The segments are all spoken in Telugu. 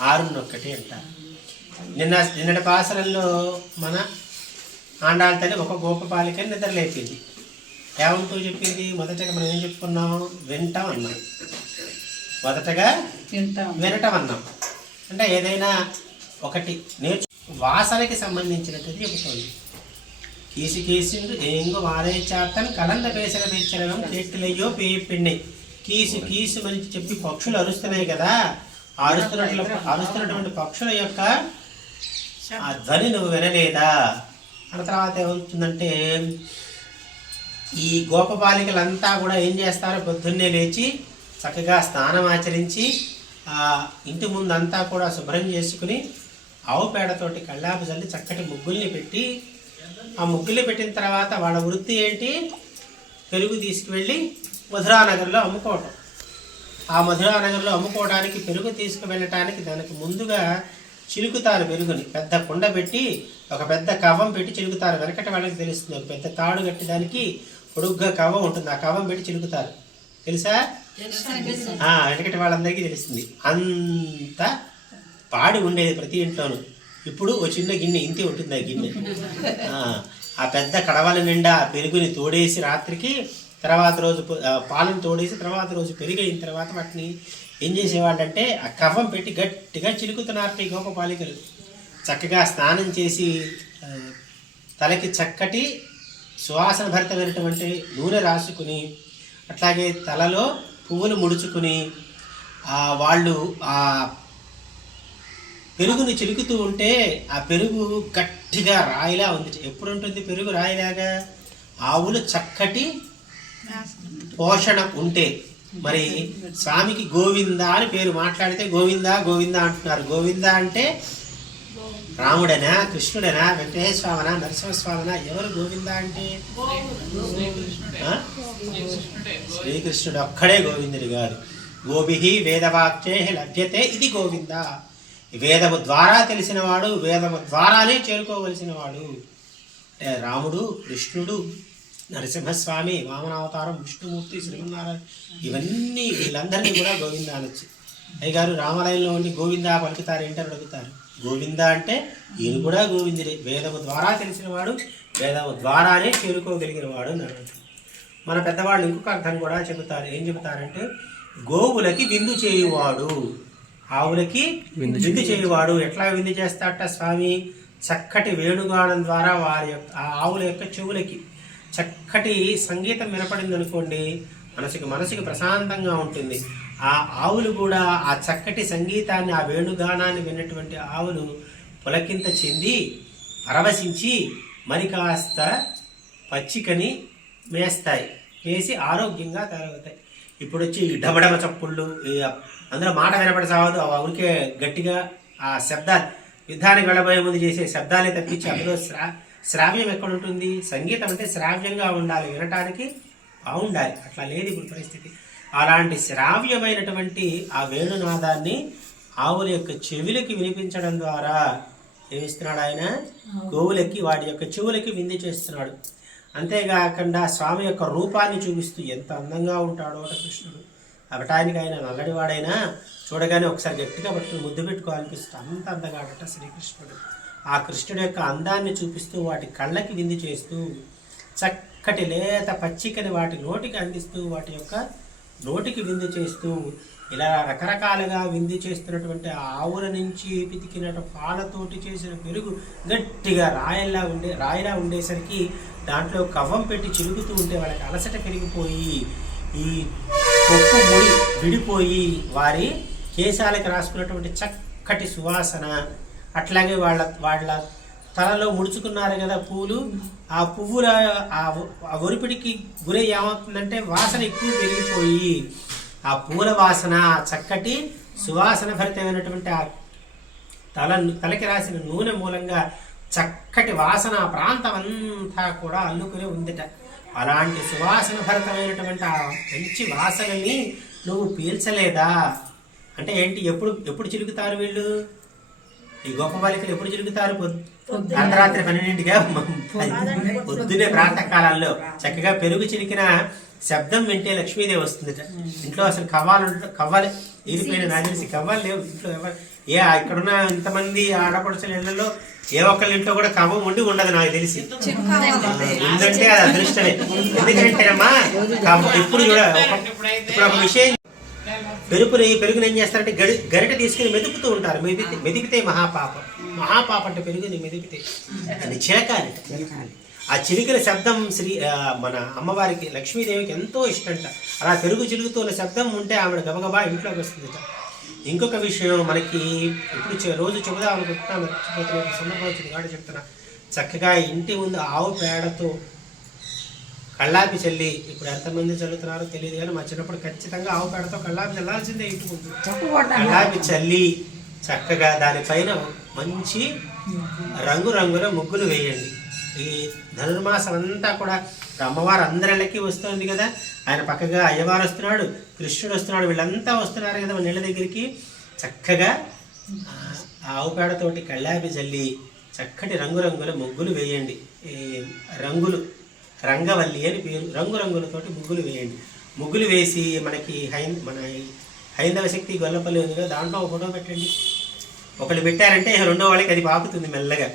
ఆరున్నొక్కటి అంటారు నిన్న నిన్నటి పాసరంలో మన ఆండాళ్ళ తల్లి ఒక గోపపాలికని నిద్ర లేపింది. ఏమంటూ చెప్పింది? మొదటగా మనం ఏం చెప్పుకున్నాము? వింటాం అన్నాం. మొదటగా వినటం అన్నాం. అంటే ఏదైనా ఒకటి నేర్చు వాసనకి సంబంధించినట్టుది చెబుతోంది కీసి కీసిండు ఏంగు వారేచాటన్ కలంద పేసర పెంచడం కేట్టులయ్యో పేయి పిండి. కీసు కీసు అని చెప్పి పక్షులు అరుస్తున్నాయి కదా. అరుస్తున్నట్లు అరుస్తున్నటువంటి పక్షుల యొక్క ఆ ధ్వని నువ్వు వినలేదా? అన్న తర్వాత ఏమవుతుందంటే ఈ గోపబాలికలంతా కూడా ఏం చేస్తారు? పొద్దున్నే లేచి చక్కగా స్నానం ఆచరించి ఆ ఇంటి ముందంతా కూడా శుభ్రం చేసుకుని ఆవు పేడతోటి కళ్ళాపు చల్లి చక్కటి ముగ్గుల్ని పెట్టి ఆ ముగ్గుల్ని పెట్టిన తర్వాత వాళ్ళ వృత్తి ఏంటి? పెరుగు తీసుకువెళ్ళి మధురానగర్లో అమ్ముకోవటం. ఆ మధురానగర్లో అమ్ముకోవడానికి పెరుగు తీసుకువెళ్ళటానికి దానికి ముందుగా చిలుకుతారు పెరుగుని. పెద్ద కుండ పెట్టి ఒక పెద్ద కవం పెట్టి చిలుకుతారు. వెనకటి వాళ్ళకి తెలుస్తుంది. ఒక పెద్ద తాడు కట్టి దానికి పొడుగ్గా కవం ఉంటుంది. ఆ కవం పెట్టి చిలుకుతారు. తెలుసా? ఆ, వెనకటి వాళ్ళందరికీ తెలుస్తుంది. అంత పాడి ఉండేది ప్రతి ఇంట్లోనూ. ఇప్పుడు ఒక చిన్న గిన్నె ఇంతే ఉంటుంది ఆ గిన్నె? ఆ, పెద్ద కడవల నిండా పెరుగుని తోడేసి రాత్రికి తర్వాత రోజు పాలను తోడేసి తర్వాత రోజు పెరిగైన తర్వాత వాటిని ఏం చేసేవాళ్ళంటే ఆ కవ్వం పెట్టి గట్టిగా చిలుకుతున్నారు ఈ చక్కగా స్నానం చేసి తలకి చక్కటి సువాసన భరితమైనటువంటి నూనె రాసుకుని అట్లాగే తలలో పువ్వులు ముడుచుకుని వాళ్ళు ఆ పెరుగుని చిలుకుతూ ఉంటే ఆ పెరుగు గట్టిగా రాయిలా ఉంది. ఎప్పుడు ఉంటుంది పెరుగు రాయిలాగా? ఆవులు చక్కటి పోషణ ఉంటే మరి స్వామికి గోవింద అని పేరు మాట్లాడితే గోవింద గోవింద అంటున్నారు. గోవింద అంటే రాముడనా కృష్ణుడనా వెంకటేశ్వర స్వామనా నరసింహస్వామనా? ఎవరు గోవింద అంటే? శ్రీకృష్ణుడు ఒక్కడే గోవిందుడు గారు గోభి వేదవాక్యే లభ్యతే ఇది గోవింద. వేదము ద్వారా తెలిసినవాడు వేదము ద్వారానే చేరుకోవలసిన వాడు రాముడు కృష్ణుడు నరసింహస్వామి వామనావతారం విష్ణుమూర్తి శ్రీమన్నారాయణ ఇవన్నీ వీళ్ళందరినీ కూడా గోవింద అనొచ్చు. అయ్యగారు రామాలయంలో ఉండి గోవింద పలుకుతారు ఏంటని అడుగుతారు. గోవింద అంటే ఈయన కూడా గోవిందుడే. వేదము ద్వారా తెలిసినవాడు వేదము ద్వారానే చేరుకోగలిగిన వాడు అని మన పెద్దవాళ్ళు ఇంకొక అర్థం కూడా చెబుతారు. ఏం చెబుతారంటే గోవులకి విందు చేయువాడు. ఆవులకి విందు చేయువాడు. ఎట్లా విందు చేస్తాడట స్వామి? చక్కటి వేణుగానం ద్వారా వారి యొక్క ఆవుల యొక్క చెవులకి. చక్కటి సంగీతం వినపడింది అనుకోండి మనసుకి మనసుకి ప్రశాంతంగా ఉంటుంది. ఆ ఆవులు కూడా ఆ చక్కటి సంగీతాన్ని ఆ వేణుగానాన్ని విన్నటువంటి ఆవులు పులకింత చెంది పరవశించి మరి కాస్త పచ్చికని మేస్తాయి. వేసి ఆరోగ్యంగా తయారవుతాయి. ఇప్పుడు వచ్చి ఈ డబడబ చప్పుళ్ళు అందులో మాట వినపడి సావదు ఆ ఊరికే గట్టిగా ఆ శబ్దాలు యుద్ధానికి వెళ్ళబోయే ముందు చేసే శబ్దాలే తప్పించి అందులో శ్రా శ్రావ్యం ఎక్కడ ఉంటుంది సంగీతం అంటే శ్రావ్యంగా ఉండాలి వినటానికి బాగుండాలి. అట్లా లేదు ఇప్పుడు పరిస్థితి. అలాంటి శ్రావ్యమైనటువంటి ఆ వేణునాదాన్ని ఆవుల యొక్క చెవులకి వినిపించడం ద్వారా ఏమిస్తున్నాడు ఆయన? గోవులకి వాటి యొక్క చెవులకి విందు చేస్తున్నాడు. అంతేకాకుండా స్వామి యొక్క రూపాన్ని చూపిస్తూ ఎంత అందంగా ఉంటాడో అట కృష్ణుడు. అవటానికి ఆయన నల్లడివాడైనా చూడగానే ఒకసారి గట్టిగా పట్టుకుని ముద్దు పెట్టుకోవాలనిపిస్తుంది. అంత అందగాడట శ్రీకృష్ణుడు. ఆ కృష్ణుడి యొక్క అందాన్ని చూపిస్తూ వాటి కళ్ళకి విందు చేస్తూ చక్కటి లేత పచ్చికని వాటి నోటికి అందిస్తూ వాటి యొక్క నోటికి విందు చేస్తూ ఇలా రకరకాలుగా విందు చేస్తున్నటువంటి ఆవుల నుంచి పితికినట్టు పాలతోటి చేసిన పెరుగు గట్టిగా రాయల్లా ఉండే రాయిలా ఉండేసరికి దాంట్లో కవ్వం పెట్టి చిరుగుతూ ఉంటే వాళ్ళకి అలసట పెరిగిపోయి ఈ కొప్పు ముడి విడిపోయి వారి కేశాలకి రాసుకున్నటువంటి చక్కటి సువాసన అట్లాగే వాళ్ళ వాళ్ళ తలలో ముడుచుకున్నారు కదా పూలు ఆ పువ్వుల ఆ ఒరిపిడికి గురై ఏమవుతుందంటే వాసన ఎక్కువ పెరిగిపోయి ఆ పూల వాసన ఆ చక్కటి సువాసన భరితమైనటువంటి ఆ తల తలకి రాసిన నూనె మూలంగా చక్కటి వాసన ఆ ప్రాంతం అంతా కూడా అల్లుకుని ఉందిట. అలాంటి సువాసన భరితమైనటువంటి ఆ మంచి వాసనని నువ్వు పీల్చలేదా? అంటే ఏంటి ఎప్పుడు ఎప్పుడు చిలుకుతారు వీళ్ళు? ఈ గొప్ప బాలికలు ఎప్పుడు పొద్దు అర్ధరాత్రి పన్నెండింటిగా పొద్దునే ప్రాతः కాలాల్లో చక్కగా పెరుగు చిలికిన శబ్దం వింటే లక్ష్మీదేవి వస్తుందట. ఇంట్లో అసలు కవ్వాలు కవ్వాలి ఈరిపోయిన నాకు తెలిసి కవ్వాలి లేవు. ఇంట్లో ఎవరు? ఏ ఇక్కడున్న ఇంతమంది ఆడపడుచుల ఇళ్ళలో ఏ ఒక్కళ్ళ ఇంట్లో కూడా కవ్వం ఉండి ఉండదు నాకు తెలిసి. ఉందంటే అది అదృష్టమే. ఎందుకంటేనమ్మా కవ్వ ఇప్పుడు చూడ ఇప్పుడు ఒక విషయం పెరుగుని పెరుగుని ఏం చేస్తారంటే గడి గరిట తీసుకుని మెదుపుతూ ఉంటారు. మెదిపి మెదిపితే మహాపాపం. మహాపాపం అంటే పెరుగుని మెదిపితే అది చిలకాలి. ఆ చిలికిన శబ్దం శ్రీ మన అమ్మవారికి లక్ష్మీదేవికి ఎంతో ఇష్టంట. అలా పెరుగు చిలుగుతున్న శబ్దం ఉంటే ఆవిడ గబగబా ఇంట్లోకి వస్తుందట. ఇంకొక విషయం మనకి ఇప్పుడు రోజు చెబుదాం అనుకుంటున్నా మర్చిపోతున్నా సందర్భం వచ్చింది కాబట్టి చెప్తున్నా. చక్కగా ఇంటి ముందు ఆవు పేడతో కళ్ళాపి చల్లి ఇప్పుడు ఎంతమంది చల్లుతున్నారో తెలియదు కానీ మా చిన్నప్పుడు ఖచ్చితంగా ఆవు పేడతో కళ్ళాపి చల్లాల్సిందే ఇంటి కళ్ళాపి చల్లి చక్కగా దానిపైన మంచి రంగురంగుల ముగ్గులు వేయండి. ఈ ధనుర్మాసం అంతా కూడా అమ్మవారు అందరిళ్ళకి వస్తుంది కదా. ఆయన పక్కగా అయ్యవారు వస్తున్నాడు కృష్ణుడు వస్తున్నాడు వీళ్ళంతా వస్తున్నారు కదా మన ఇళ్ళ దగ్గరికి. చక్కగా ఆవు పేడతోటి కళ్ళాపి చల్లి చక్కటి రంగురంగుల ముగ్గులు వేయండి. ఈ రంగులు రంగవల్లి అని పేరు. రంగురంగులతోటి ముగ్గులు వేయండి. ముగ్గులు వేసి మనకి హైం మన హైందవ శక్తి గొల్లపల్లి ఉంది కదా దాంట్లో ఒక ఫోటో పెట్టండి. ఒకళ్ళు పెట్టారంటే రెండో వాళ్ళకి అది పాకుతుంది మెల్లగా.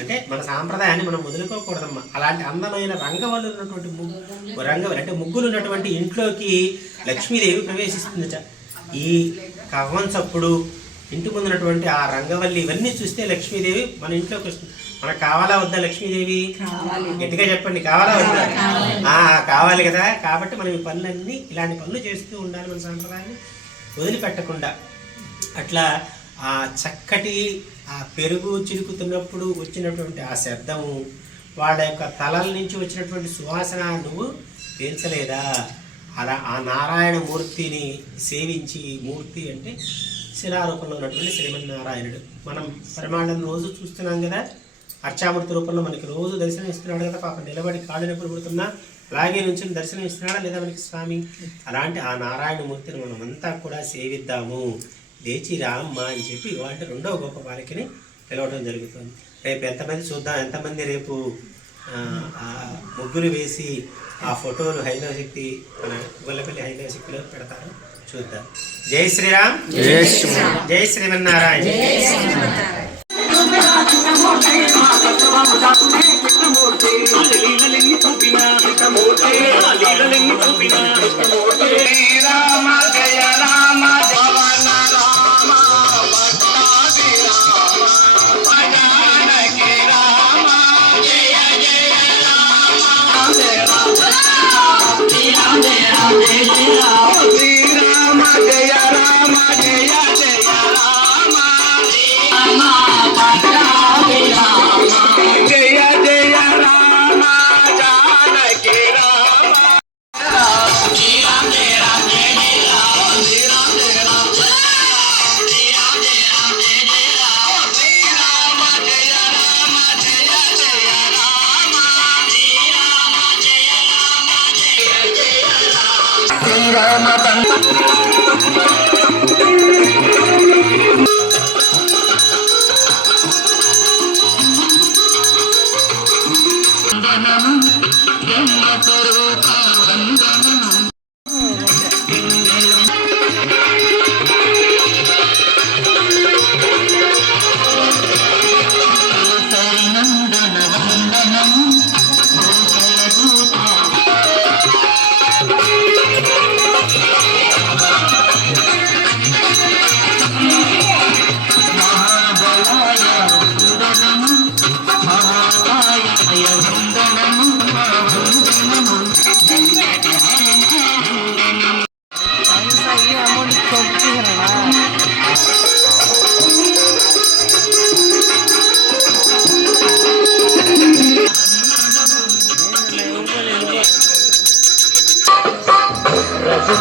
అంటే మన సాంప్రదాయాన్ని మనం వదులుకోకూడదమ్మా. అలాంటి అందమైన రంగవల్లు ఉన్నటువంటి ముగ్గు రంగవల్లి అంటే ముగ్గులు ఉన్నటువంటి ఇంట్లోకి లక్ష్మీదేవి ప్రవేశిస్తుందట ఈ కవ్వం చప్పుడు ఇంటి ముందున్నటువంటి ఆ రంగవల్లి ఇవన్నీ చూస్తే లక్ష్మీదేవి మన ఇంట్లోకి వస్తుంది. మనకు కావాలా వద్దా లక్ష్మీదేవి? గట్టిగా చెప్పండి కావాలా వద్దా? ఆ, కావాలి కదా. కాబట్టి మనం ఈ పనులన్నీ ఇలాంటి పనులు చేస్తూ ఉండాలి మన సాంప్రదాయాన్ని. వదిలిపెట్టకుండా అట్లా ఆ చక్కటి ఆ పెరుగు చిలుకుతున్నప్పుడు వచ్చినటువంటి ఆ శబ్దము వాళ్ళ యొక్క తలల నుంచి వచ్చినటువంటి సువాసన నువ్వు పీల్చలేదా అలా ఆ నారాయణ మూర్తిని సేవించి మూర్తి అంటే శిలారూపంలో ఉన్నటువంటి శ్రీమన్నారాయణుడు. మనం పరిమాణం రోజు చూస్తున్నాం కదా అర్చామూర్తి రూపంలో మనకి రోజు దర్శనం ఇస్తున్నాడు కదా పాపం నిలబడి కాళ్ళు నొప్పులు పుడుతున్నా అలాగే నుంచి దర్శనం ఇస్తున్నాడా లేదా మనకి స్వామి? అలాంటి ఆ నారాయణ మూర్తిని మనం అంతా కూడా సేవిద్దాము. లేచి రామ్మ అని చెప్పి వాటి రెండవ గొప్ప బాలికని పిలవడం జరుగుతుంది. రేపు ఎంతమంది చూద్దాం ఎంతమంది రేపు ముగ్గులు వేసి ఆ ఫోటోలు హైందవ శక్తి మన గొల్లపల్లి హైందవ శక్తిలో పెడతారు. చూద్దాం. జై శ్రీరామ్. జై శ్రీరామ్. జై శ్రీమన్నారాయణ రామ జయ రామ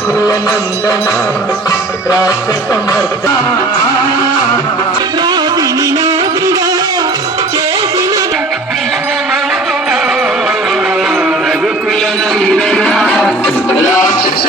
రఘుకుల నందన రాక్షస మర్దన రఘుకుల నందన రాక్షస